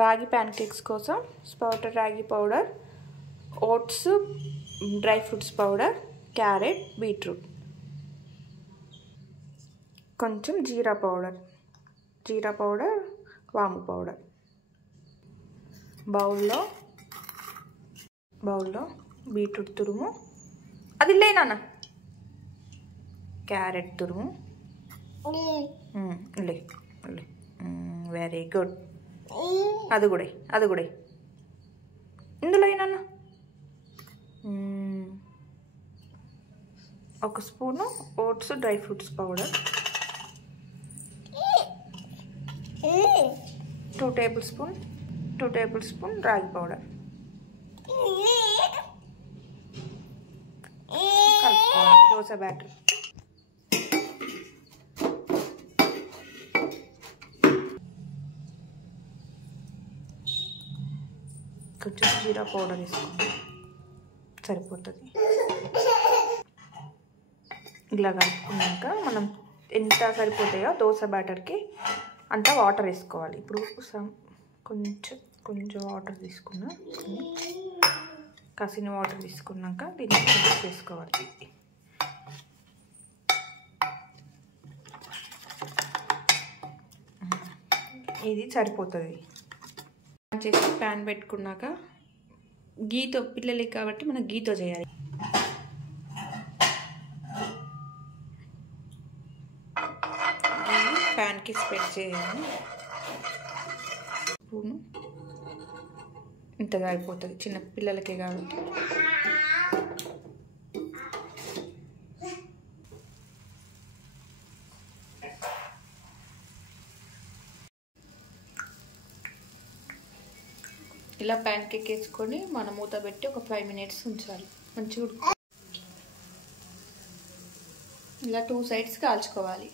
రాగి pancakes కోసం sprouted రాగి powder, oats, dry fruits powder, carrot, beetroot, కొంచెం జీరా పౌడర్, వాము పౌడర్. బౌల్లో బీట్రూట్ తురుము, అది లే నాన్న, క్యారెట్ తురుము, లే వెరీ గుడ్. అది కూడా ఇందులో నాన్న ఒక spoon oats dry fruits powder, 2 tablespoon రాగి పౌడర్ కలుపుకోవాలి. దోశ బ్యాటర్. కొంచెం జీరా పౌడర్ వేసుకోండి, సరిపోతుంది. ఇలా కలుపుకున్నాక మనం ఎంత సరిపోతాయో దోశ బ్యాటర్కి అంత వాటర్ వేసుకోవాలి. ఇప్పుడు కొంచెం వాటర్ తీసుకున్నా, కసిన వాటర్ తీసుకున్నాక దీన్ని మిక్స్ చేసుకోవాలి. ఇది సరిపోతుంది. చేసి ప్యాన్ పెట్టుకున్నాక గీతో, పిల్లలకి కాబట్టి మనం గీతో చేయాలి. ప్యాన్కి స్ప్రెడ్ చేయాలి. స్పూను ఇంతగా అయిపోతుంది, చిన్న పిల్లలకే కాబట్టి. ఇలా ప్యాన్ కేక్ వేసుకొని మనం మూత పెట్టి ఒక 5 మినిట్స్ ఉంచాలి. మంచిగా ఇలా 2 సైడ్స్ కాల్చుకోవాలి.